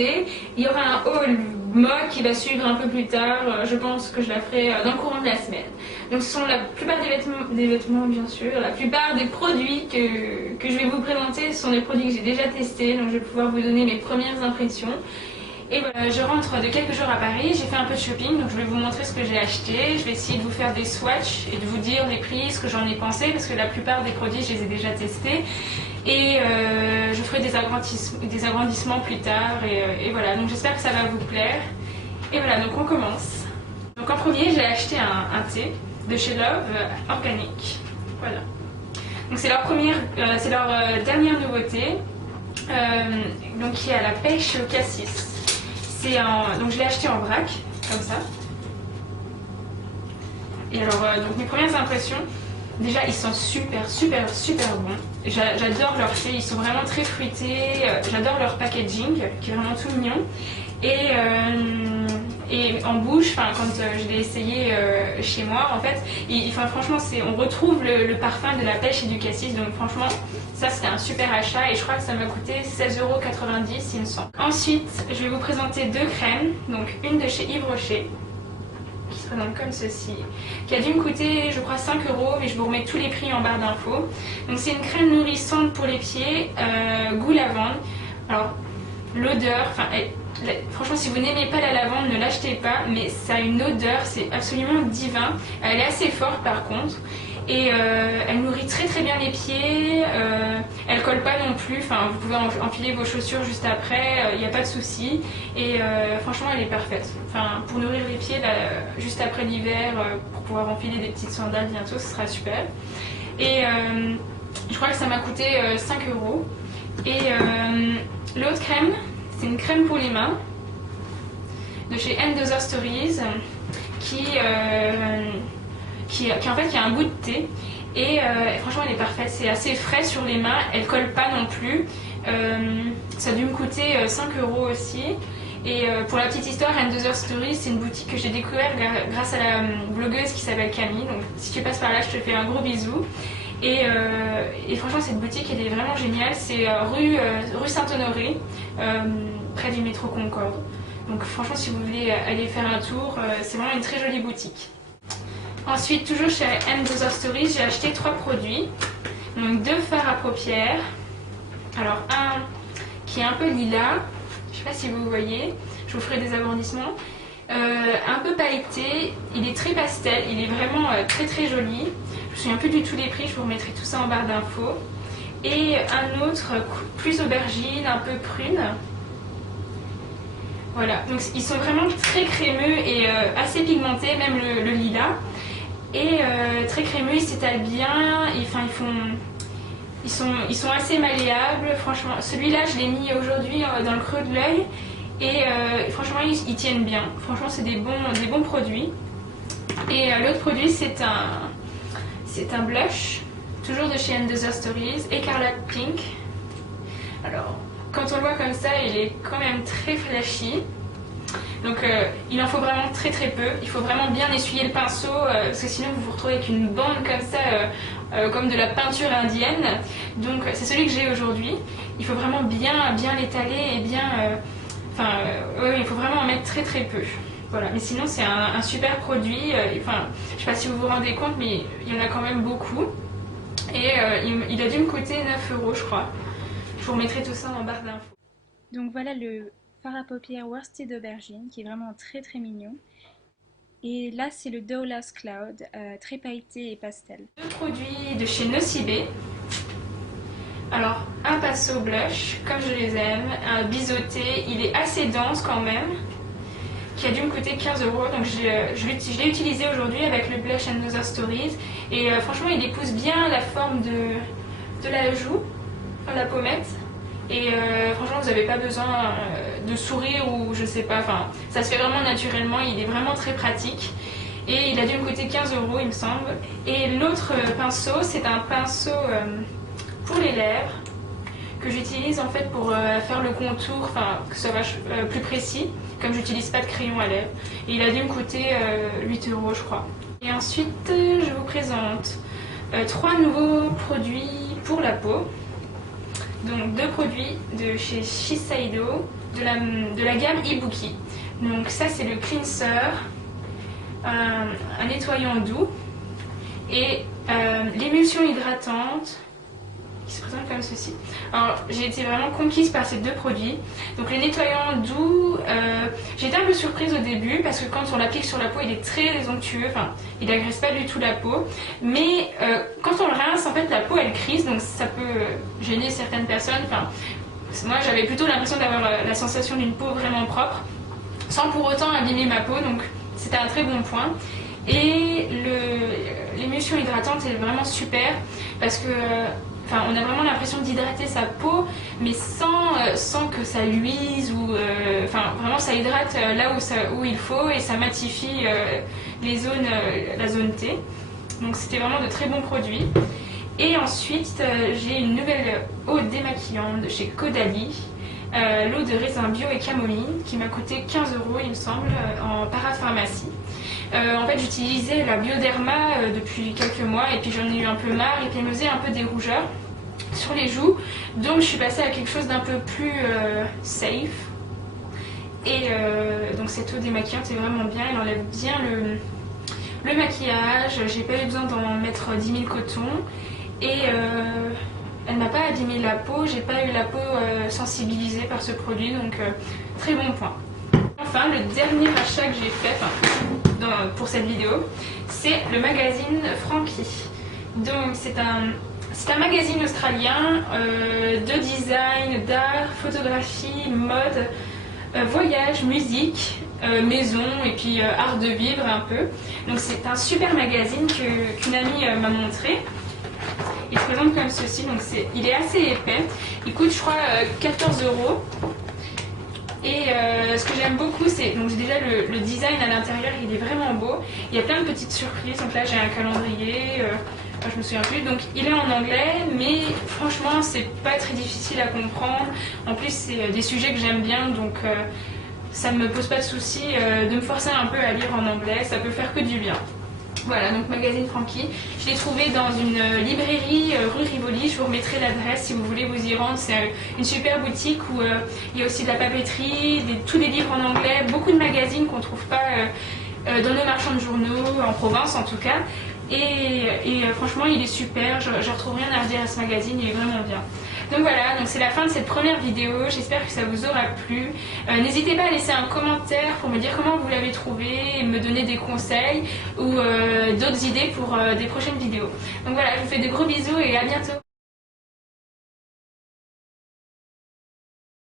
tester. Il y aura un haul mode qui va suivre un peu plus tard. Je pense que je la ferai dans le courant de la semaine. Donc ce sont la plupart des vêtements bien sûr, la plupart des produits que je vais vous présenter ce sont des produits que j'ai déjà testés. Donc je vais pouvoir vous donner mes premières impressions. Et voilà, je rentre de quelques jours à Paris, j'ai fait un peu de shopping, donc je vais vous montrer ce que j'ai acheté. Je vais essayer de vous faire des swatchs et de vous dire les prix, ce que j'en ai pensé, parce que la plupart des produits, je les ai déjà testés. Et je ferai des agrandissements plus tard, et voilà, donc j'espère que ça va vous plaire. Et voilà, donc on commence. Donc en premier, j'ai acheté un thé de chez Love, organique. Voilà. Donc c'est leur dernière nouveauté, donc qui est à la pêche au cassis. Donc je l'ai acheté en vrac, comme ça. Et alors, donc mes premières impressions, déjà ils sont super bons. J'adore leur thé, ils sont vraiment très fruités. J'adore leur packaging, qui est vraiment tout mignon. Et en bouche, quand je l'ai essayé chez moi, en fait, franchement, on retrouve le parfum de la pêche et du cassis. Donc franchement, ça c'était un super achat et je crois que ça m'a coûté 16,90 € il me semble. Ensuite, je vais vous présenter deux crèmes. Donc une de chez Yves Rocher, qui se présente comme ceci, qui a dû me coûter je crois 5 €, mais je vous remets tous les prix en barre d'infos. Donc c'est une crème nourrissante pour les pieds, goût lavande. Alors l'odeur, franchement si vous n'aimez pas la lavande ne l'achetez pas, mais ça a une odeur, c'est absolument divin. Elle est assez forte par contre. Et elle nourrit très bien les pieds, elle colle pas non plus, vous pouvez enfiler vos chaussures juste après, il n'y a pas de souci. Et franchement elle est parfaite. Pour nourrir les pieds là, juste après l'hiver, pour pouvoir enfiler des petites sandales bientôt, ce sera super. Et je crois que ça m'a coûté 5 €. Et l'autre crème, c'est une crème pour les mains de chez Other Stories qui en fait a un goût de thé et franchement elle est parfaite, c'est assez frais sur les mains, elle colle pas non plus. Ça a dû me coûter 5 € aussi. Et pour la petite histoire, Other Stories c'est une boutique que j'ai découverte grâce à la blogueuse qui s'appelle Camille, donc si tu passes par là je te fais un gros bisou. Et franchement cette boutique elle est vraiment géniale, c'est rue Saint-Honoré, près du métro Concorde. Donc franchement si vous voulez aller faire un tour, c'est vraiment une très jolie boutique. Ensuite, toujours chez Other Stories, j'ai acheté 3 produits. Donc 2 fards à paupières. Alors un qui est un peu lilas, je ne sais pas si vous voyez, je vous ferai des agrandissements. Un peu pailleté, il est très pastel, il est vraiment très joli. Je ne me souviens plus du tout des prix, je vous remettrai tout ça en barre d'infos. Et un autre plus aubergine, un peu prune. Voilà, donc ils sont vraiment très crémeux et assez pigmentés, même le lilas. Et très crémeux, ils s'étalent bien, ils sont assez malléables. Franchement, celui-là je l'ai mis aujourd'hui dans le creux de l'œil et franchement ils tiennent bien. Franchement c'est des bons produits. Et l'autre produit c'est un blush, toujours de chez Other Stories, Écarlate Pink. Alors quand on le voit comme ça il est quand même très flashy. Donc il en faut vraiment très peu, il faut vraiment bien essuyer le pinceau parce que sinon vous vous retrouvez avec une bande comme ça, comme de la peinture indienne. Donc c'est celui que j'ai aujourd'hui, il faut vraiment bien l'étaler et bien... il faut vraiment en mettre très peu. Voilà, mais sinon c'est un super produit, je sais pas si vous vous rendez compte mais il y en a quand même beaucoup. Et il a dû me coûter 9 € je crois. Je vous remettrai tout ça en barre d'infos. Donc voilà le fard à paupières worsted d'aubergine qui est vraiment très mignon. Et là c'est le Doula's Cloud, très pailleté et pastel. Deux produits de chez Nocibé. Alors un pinceau blush comme je les aime, un biseauté, il est assez dense quand même, qui a dû me coûter 15 €. Donc je l'ai utilisé aujourd'hui avec le blush Other Stories et franchement il épouse bien la forme de la joue, la pommette. Et franchement vous n'avez pas besoin de sourire ou je sais pas, ça se fait vraiment naturellement, il est vraiment très pratique. Et il a dû me coûter 15 € il me semble. Et l'autre pinceau, c'est un pinceau pour les lèvres que j'utilise en fait pour faire le contour, que ça va plus précis, comme j'utilise pas de crayon à lèvres. Et il a dû me coûter 8 € je crois. Et ensuite je vous présente 3 nouveaux produits pour la peau. Donc 2 produits de chez Shiseido de la gamme Ibuki. Donc ça c'est le cleanser, un nettoyant doux et l'émulsion hydratante qui se présente comme ceci. Alors j'ai été vraiment conquise par ces 2 produits. Donc le nettoyant doux, j'ai été un peu surprise au début parce que quand on l'applique sur la peau il est très onctueux, enfin il n'agresse pas du tout la peau. Mais quand on le rince en fait la peau elle crise, donc ça peut gêner certaines personnes. Enfin, moi j'avais plutôt l'impression d'avoir la sensation d'une peau vraiment propre sans pour autant abîmer ma peau, donc c'était un très bon point. Et l'émulsion hydratante est vraiment super parce que enfin, on a vraiment l'impression d'hydrater sa peau, mais sans que ça luise ou enfin vraiment ça hydrate là où il faut et ça matifie les zones, la zone T. Donc c'était vraiment de très bons produits. Et ensuite j'ai une nouvelle eau démaquillante de chez Caudalie. L'eau de raisin bio et camomille qui m'a coûté 15 € il me semble en parapharmacie. En fait j'utilisais la Bioderma depuis quelques mois et puis j'en ai eu un peu marre et puis elle me faisait un peu des rougeurs sur les joues, donc je suis passée à quelque chose d'un peu plus safe. Et donc cette eau démaquillante est vraiment bien, elle enlève bien le maquillage, j'ai pas eu besoin d'en mettre 10 000 cotons et elle m'a pas abîmé la peau, j'ai pas eu la peau sensibilisée par ce produit, donc très bon point. Enfin, le dernier achat que j'ai fait pour cette vidéo, c'est le magazine Frankie. Donc c'est un magazine australien de design, d'art, photographie, mode, voyage, musique, maison et puis art de vivre un peu. Donc c'est un super magazine qu'une amie m'a montré. Il se présente comme ceci, donc il est assez épais, il coûte je crois 14 €. Et ce que j'aime beaucoup c'est, donc déjà le design à l'intérieur il est vraiment beau, il y a plein de petites surprises, donc là j'ai un calendrier, je me souviens plus, donc il est en anglais mais franchement c'est pas très difficile à comprendre, en plus c'est des sujets que j'aime bien donc ça ne me pose pas de souci de me forcer un peu à lire en anglais, ça peut faire que du bien. Voilà, donc magazine Frankie, je l'ai trouvé dans une librairie rue Rivoli, je vous remettrai l'adresse si vous voulez vous y rendre, c'est une super boutique où il y a aussi de la papeterie, tous des livres en anglais, beaucoup de magazines qu'on ne trouve pas dans nos marchands de journaux, en province en tout cas, et franchement il est super, je retrouve rien à redire à ce magazine, il est vraiment bien. Donc voilà, donc c'est la fin de cette première vidéo, j'espère que ça vous aura plu. N'hésitez pas à laisser un commentaire pour me dire comment vous l'avez trouvé, et me donner des conseils ou d'autres idées pour des prochaines vidéos. Donc voilà, je vous fais de gros bisous et à bientôt.